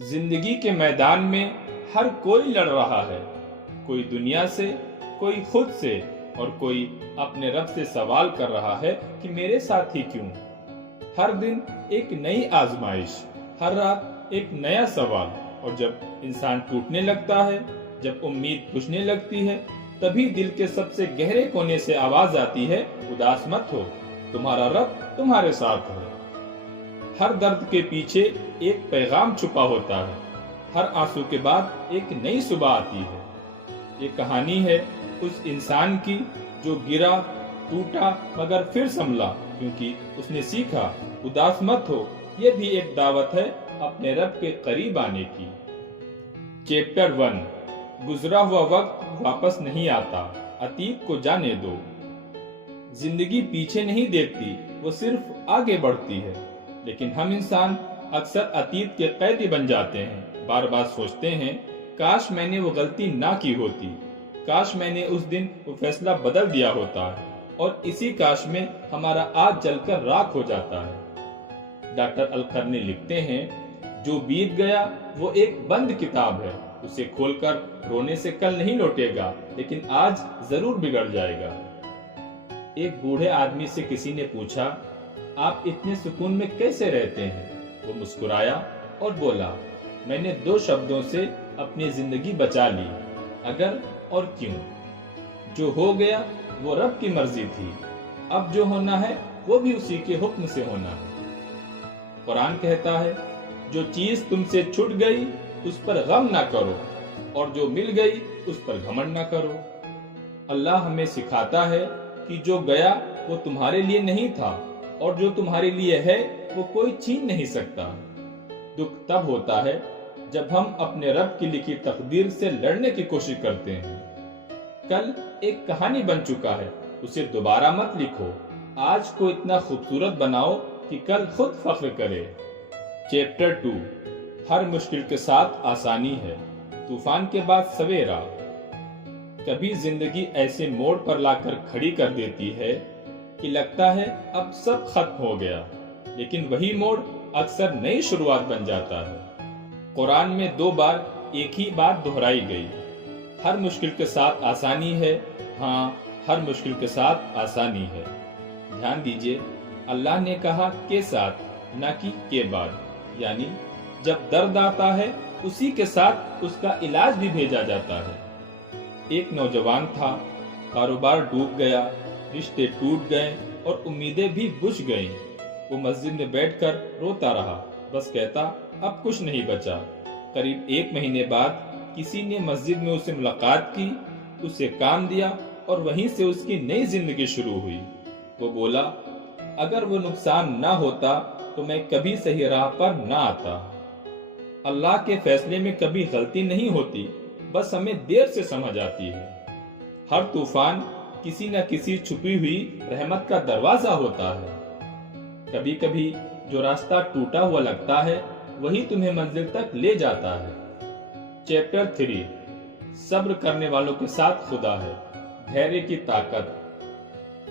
जिंदगी के मैदान में हर कोई लड़ रहा है, कोई दुनिया से, कोई खुद से और कोई अपने रब से सवाल कर रहा है कि मेरे साथ ही क्यों। हर दिन एक नई आजमाइश, हर रात एक नया सवाल, और जब इंसान टूटने लगता है, जब उम्मीद बुझने लगती है, तभी दिल के सबसे गहरे कोने से आवाज आती है, उदास मत हो, तुम्हारा रब तुम्हारे साथ है। हर दर्द के पीछे एक पैगाम छुपा होता है, हर आंसू के बाद एक नई सुबह आती है। ये कहानी है उस इंसान की जो गिरा, टूटा, मगर फिर संभला, क्योंकि उसने सीखा उदास मत हो। ये भी एक दावत है अपने रब के करीब आने की। चैप्टर 1, गुजरा हुआ वक्त वापस नहीं आता, अतीत को जाने दो। जिंदगी पीछे नहीं देखती, वो सिर्फ आगे बढ़ती है। लेकिन हम इंसान अक्सर अतीत के कैदी बन जाते हैं। बार बार सोचते हैं, काश मैंने वो गलती ना की होती, काश मैंने उस दिन वो फैसला बदल दिया होता है, और इसी काश में हमारा आज जलकर राख हो जाता है। डॉक्टर अल-कर्नी लिखते हैं, जो बीत गया वो एक बंद किताब है, उसे खोलकर रोने से कल नहीं लौटेगा, लेकिन आज जरूर बिगड़ जाएगा। एक बूढ़े आदमी से किसी ने पूछा, आप इतने सुकून में कैसे रहते हैं? वो मुस्कुराया और बोला, मैंने 2 शब्दों से अपनी जिंदगी बचा ली, अगर और क्यों। जो हो गया वो रब की मर्जी थी, अब जो होना है वो भी उसी के हुक्म से होना है। कुरान कहता है, जो चीज तुमसे छूट गई उस पर गम ना करो, और जो मिल गई उस पर घमंड ना करो। अल्लाह हमें सिखाता है कि जो गया वो तुम्हारे लिए नहीं था, और जो तुम्हारे लिए है वो कोई छीन नहीं सकता। दुख तब होता है जब हम अपने रब की लिखी तकदीर से लड़ने की कोशिश करते हैं। कल एक कहानी बन चुका है, उसे दोबारा मत लिखो। आज को इतना खूबसूरत बनाओ कि कल खुद फख्र करे। चैप्टर 2, हर मुश्किल के साथ आसानी है, तूफान के बाद सवेरा। कभी जिंदगी ऐसे मोड़ पर लाकर खड़ी कर देती है कि लगता है अब सब खत्म हो गया, लेकिन वही मोड़ अक्सर नई शुरुआत बन जाता है। कुरान में 2 बार एक ही बात दोहराई गई, हर मुश्किल के साथ आसानी है। हाँ, हर मुश्किल के साथ आसानी है। ध्यान दीजिए, अल्लाह ने कहा के साथ, न कि के बाद, यानी जब दर्द आता है उसी के साथ उसका इलाज भी भेजा जाता है। एक नौजवान था, कारोबार डूब गया, रिश्ते टूट गए और उम्मीदें भी बुझ गईं। वो मस्जिद में बैठकर रोता रहा, बस कहता, अब कुछ नहीं बचा। करीब 1 महीने बाद किसी ने मस्जिद में उससे मुलाकात की, उसे काम दिया, और वहीं से उसकी नई जिंदगी शुरू हुई। वो बोला, अगर वो नुकसान ना होता तो मैं कभी सही राह पर ना आता। अल्लाह के फैसले में कभी गलती नहीं होती, बस हमें देर से समझ आती है। हर तूफान किसी न किसी छुपी हुई रहमत का दरवाजा होता है। कभी कभी जो रास्ता टूटा हुआ लगता है वही तुम्हें मंजिल तक ले जाता है। चैप्टर 3, सब्र करने वालों के साथ खुदा है, धैर्य की ताकत।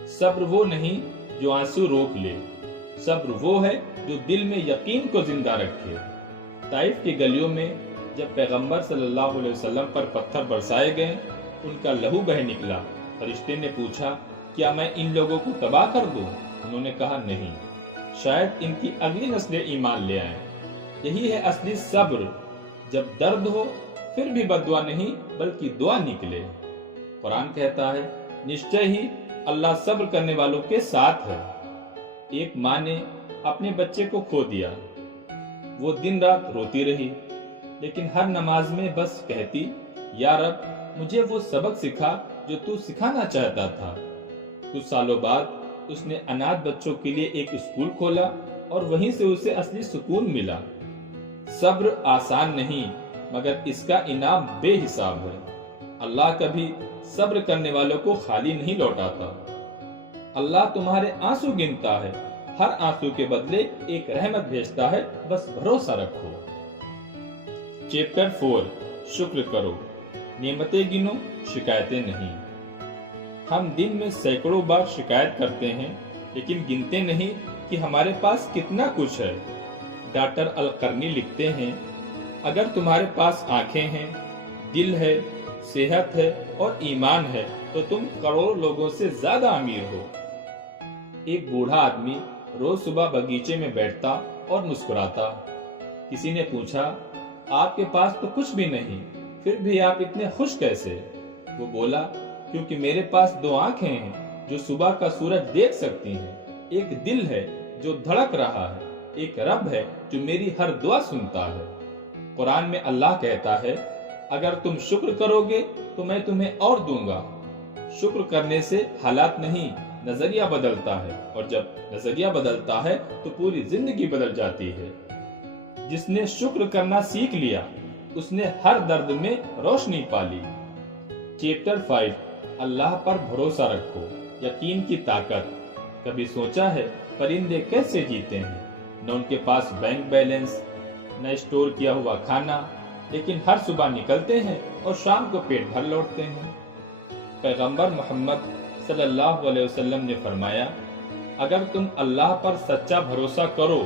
सब्र वो नहीं जो आंसू रोक ले, सब्र वो है जो दिल में यकीन को जिंदा रखे। ताइफ की गलियों में जब पैगंबर सल्लल्लाहु अलैहि वसल्लम पर पत्थर बरसाए गए, उनका लहू बह निकला। फरिश्ते ने पूछा, क्या मैं इन लोगों को तबाह कर दूं? उन्होंने कहा, नहीं, शायद इनकी अगली नस्लें ईमान ले आएं। यही है असली सब्र, जब दर्द हो फिर भी बद्दुआ नहीं बल्कि दुआ निकले। कुरान कहता है, निश्चय ही अल्लाह सब्र करने वालों के साथ है। एक माँ ने अपने बच्चे को खो दिया, वो दिन रात रोती रही, लेकिन हर नमाज में बस कहती, या रब, मुझे वो सबक सिखा जो तू सिखाना चाहता था। कुछ सालों बाद उसने अनाथ बच्चों के लिए एक स्कूल खोला, और वहीं से उसे असली सुकून मिला। सब्र आसान नहीं, मगर इसका इनाम बेहिसाब है। अल्लाह कभी सब्र करने वालों को खाली नहीं लौटाता। अल्लाह तुम्हारे आंसू गिनता है, हर आंसू के बदले एक रहमत भेजता है, बस भरोसा रखो। चैप्टर 4, शुक्र करो, नेमतें गिनो, शिकायतें नहीं। हम दिन में सैकड़ों बार शिकायत करते हैं, लेकिन गिनते नहीं कि हमारे पास कितना कुछ है। डॉक्टर अल-कर्नी लिखते हैं, اگر تمہارے پاس آنکھیں ہیں، دل ہے، صحت ہے اور ایمان ہے تو تم کروڑوں لوگوں سے زیادہ امیر ہو۔ ایک بوڑھا آدمی روز صبح باغیچے میں بیٹھتا اور مسکراتا۔ کسی نے پوچھا، آپ کے پاس تو کچھ بھی نہیں، پھر بھی آپ اتنے خوش کیسے؟ وہ بولا، کیونکہ میرے پاس 2 آنکھیں ہیں جو صبح کا سورج دیکھ سکتی ہیں، ایک دل ہے جو دھڑک رہا ہے، ایک رب ہے جو میری ہر دعا سنتا ہے۔ قرآن میں اللہ کہتا ہے، اگر تم شکر کرو گے تو میں تمہیں اور دوں گا۔ شکر کرنے سے حالات نہیں، نظریہ بدلتا ہے، اور جب نظریہ بدلتا ہے تو پوری زندگی بدل جاتی ہے۔ جس نے شکر کرنا سیکھ لیا، اس نے ہر درد میں روشنی پالی۔ چیپٹر 5، اللہ پر بھروسہ رکھو، یقین کی طاقت۔ کبھی سوچا ہے پرندے کیسے جیتے ہیں؟ نہ ان کے پاس بینک بیلنس، نہ اسٹور کیا ہوا کھانا، لیکن ہر صبح نکلتے ہیں اور شام کو پیٹ بھر لوٹتے ہیں۔ پیغمبر محمد صلی اللہ علیہ وسلم نے فرمایا، اگر تم اللہ پر سچا بھروسہ کرو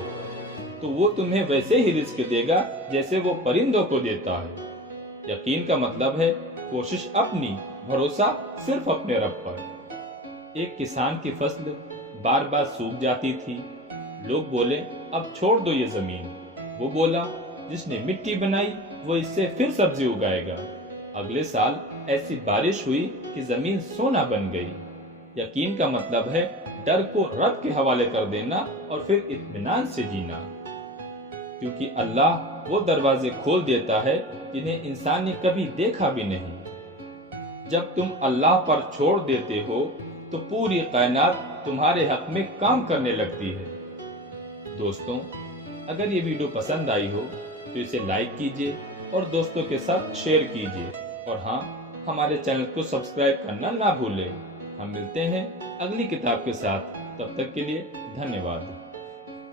تو وہ تمہیں ویسے ہی رزق دے گا جیسے وہ پرندوں کو دیتا ہے۔ یقین کا مطلب ہے کوشش اپنی، بھروسہ صرف اپنے رب پر۔ ایک کسان کی فصل بار بار سوکھ جاتی تھی۔ لوگ بولے، اب چھوڑ دو یہ زمین۔ وہ بولا، جس نے مٹی بنائی وہ اس سے پھر سبزی اگائے گا۔ اگلے سال ایسی بارش ہوئی کہ زمین سونا بن گئی۔ یقین کا مطلب ہے ڈر کو رب کے حوالے کر دینا اور پھر اطمینان سے جینا، کیونکہ اللہ وہ دروازے کھول دیتا ہے جنہیں انسان نے کبھی دیکھا بھی نہیں۔ جب تم اللہ پر چھوڑ دیتے ہو تو پوری کائنات تمہارے حق میں کام کرنے لگتی ہے۔ دوستوں، اگر یہ ویڈیو پسند آئی ہو تو اسے لائک کیجیے اور دوستوں کے ساتھ شیئر کیجیے، اور ہاں، ہمارے چینل کو سبسکرائب کرنا نہ بھولیں۔ ہم ملتے ہیں اگلی کتاب کے ساتھ، تب تک کے لیے دھنیہ واد۔